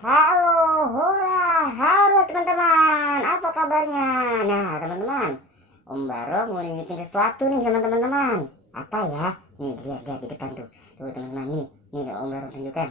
Halo, hura, halo teman-teman, apa kabarnya? Nah teman-teman, Om Barong mau nunjukin sesuatu nih sama teman-teman. Apa ya? Nih lihat di depan tuh, teman-teman nih Om Barong tunjukkan.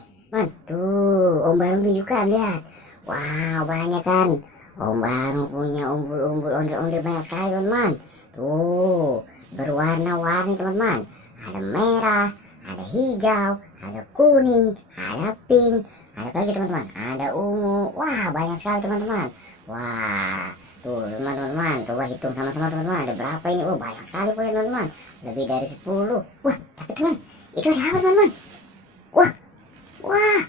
Tuh Om Barong tunjukkan lihat. Wow banyak kan? Om Barong punya umbul-umbul ondel-ondel banyak sekali teman-teman. Tuh berwarna-warni teman-teman. Ada merah, ada hijau, ada kuning, ada pink. Ada lagi teman-teman, ada ungu. Wah banyak sekali teman-teman. Wah tuh teman-teman, coba hitung sama-sama teman-teman. Ada berapa ini? Oh banyak sekali punya teman-teman. Lebih dari 10. Wah tapi teman, itu ada apa teman-teman? Wah, wah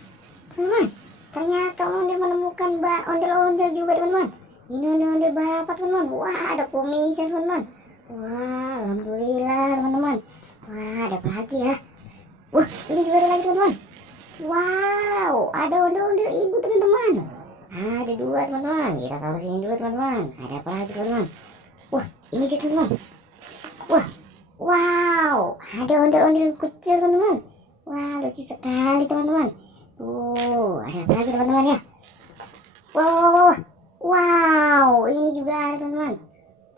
teman-teman, ternyata ondel menemukan ondel-ondel juga teman-teman. Ini ondel-ondel berapa teman-teman? Wah ada kumisnya teman-teman. Wah alhamdulillah teman-teman. Wah ada apa lagi ya? Wah ini juga ada lagi teman-teman. Wow, ada ondel-ondel ibu teman-teman. Ada dua teman-teman. Kita taruh sini dulu teman-teman. Ada apa lagi teman-teman? Wah, ini dia teman-teman. Wah, wow, ada ondel-ondel kecil teman-teman. Wah, lucu sekali teman-teman. Tuh, ada apa lagi teman-teman ya? Wow, wow, ini juga ada teman-teman.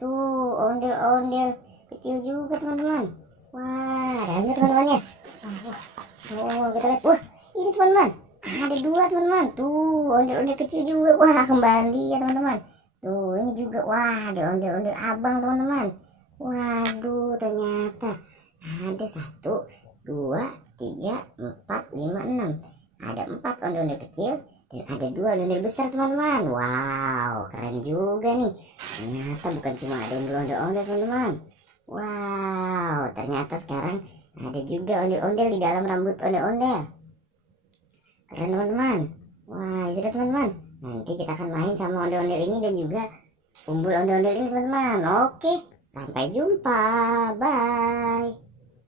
Tuh, ondel-ondel kecil juga teman-teman. Wah, ada lagi teman-teman ya. Oh, kita lihat. Wah, ini teman-teman, ada dua teman-teman. Tuh ondel-ondel kecil juga. Wah kembali ya teman-teman. Tuh ini juga. Wah ada ondel-ondel abang teman-teman. Waduh ternyata ada 1, 2, 3, 4, 5, 6. Ada 4 ondel-ondel kecil dan ada 2 ondel besar teman-teman. Wow keren juga nih. Ternyata bukan cuma ada ondel-ondel teman-teman. Wow ternyata sekarang ada juga ondel-ondel di dalam rambut ondel-ondel. Keren teman-teman. Wah sudah teman-teman, nanti kita akan main sama ondel-ondel ini dan juga umbul ondel-ondel ini teman-teman. Oke sampai jumpa, bye.